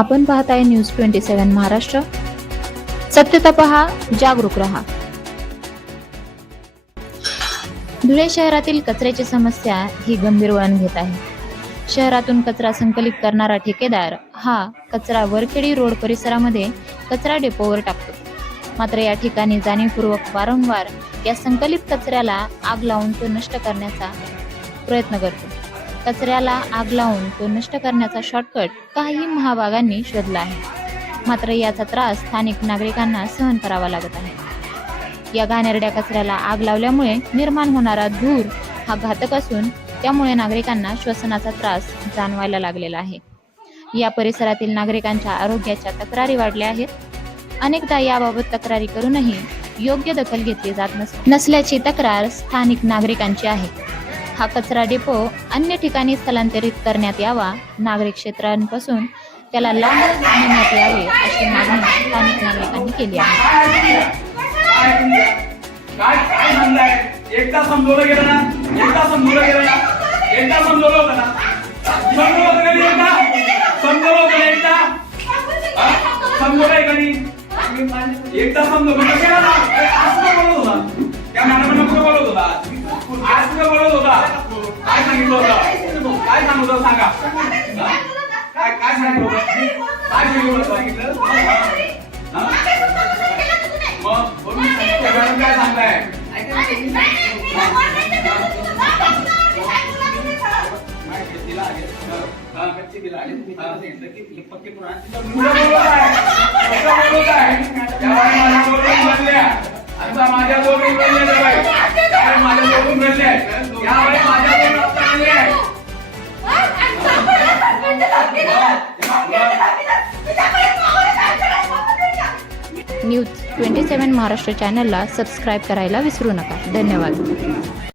आपण पाहताय news twenty seven Maharashtra. सत्यता पहा जागरूक रहा. धुळे शहरातील कचऱ्याची समस्या ही गंभीर वळण घेत आहे. शहरातून कचरा संकलित करणारा ठेकेदार हा कचरा वरखेडी रोड परिसरामध्ये कचरा डेपोवर टाकतो. मात्र या ठिकाणी जाणीवपूर्वक वारंवार या संकलित कचऱ्याला आग लावून तो नष्ट करण्याचा प्रयत्न करतो. कचऱ्याला आग लावून तो नष्ट करण्याचा शॉर्टकट काही महाभागांनी शोधला आहे. मात्र याचा त्रास स्थानिक नागरिकांना सहन करावा लागत आहे. या घाणेरड्या कचऱ्याला आग लावल्यामुळे निर्माण होणारा धूर हा घातक असून त्यामुळे नागरिकांना श्वसनाचा त्रास जाणवायला लागलेला आहे. या परिसरातील नागरिकांच्या आरोग्याच्या तक्रारी वाढल्या आहेत. अनेकदा याबाबत तक्रारी करूनही योग्य दखल घेतली जात नस नसल्याची तक्रार स्थानिक नागरिकांची आहे. हा कचरा डेपो अन्य ठिकाणी स्थलांतरित करण्यात यावा. नागरिक क्षेत्रांपासून त्याला लांब नेण्यात यावे अशी मागणी स्थानिक नागरिकांनी केली आहे. एकदा समजवलं गेलं ना? एकदा समजवलं गेलं ना? एकदा समजवलं होतं ना? समजवलं एकदा? समजवलं होतं एकदा? एकदा समजवलं. काय सांगितलं काय सांगा काय काय सांगितलं काय सांगितलं सांगितलं मग बोलून सांगितलं. काय सांगताय तिला आले. कच्ची तिला आले. सांगितलं की पुराण. मुलं आहे. बोलत आहे. माझ्या दोन उमरल्या. न्यूज ट्वेंटी सेवन महाराष्ट्र चॅनलला सबस्क्राईब करायला विसरू नका. धन्यवाद.